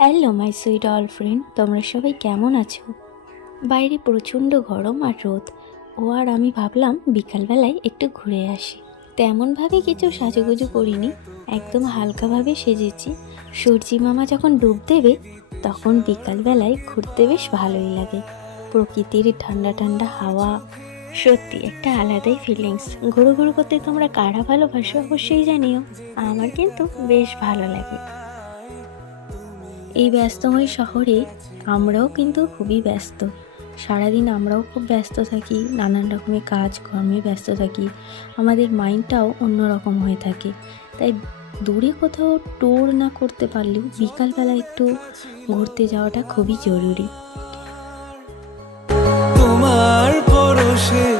Hello my sweet all friend, তোমরা সবাই কেমন আছো? বাইরে প্রচণ্ড গরম আর রোদ। আর আমি ভাবলাম বিকালবেলায় একটু ঘুরে আসি। তেমনভাবে কিছু সাজুগুজু করিনি, একদম হালকাভাবে সেজেছি। সূর্যি মামা যখন ডুব দেবে তখন বিকালবেলায় ঘুরতে বেশ ভালোই লাগে। প্রকৃতির ঠান্ডা ঠান্ডা হাওয়া, সত্যি একটা আলাদাই ফিলিংস। ঘুরু ঘুরু করতে তোমরা কারা ভালোবাসো অবশ্যই জানিও। আমার কিন্তু বেশ ভালো লাগে। এই ব্যস্তময় শহরে আমরাও কিন্তু খুবই ব্যস্ত। সারাদিন আমরাও খুব ব্যস্ত থাকি, নানান রকমের কাজকর্মে ব্যস্ত থাকি। আমাদের মাইন্ডটাও অন্যরকম হয়ে থাকে। তাই দূরে কোথাও ট্যুর না করতে পারলেও বিকালবেলা একটু ঘুরতে যাওয়াটা খুবই জরুরি। তোমার পরশে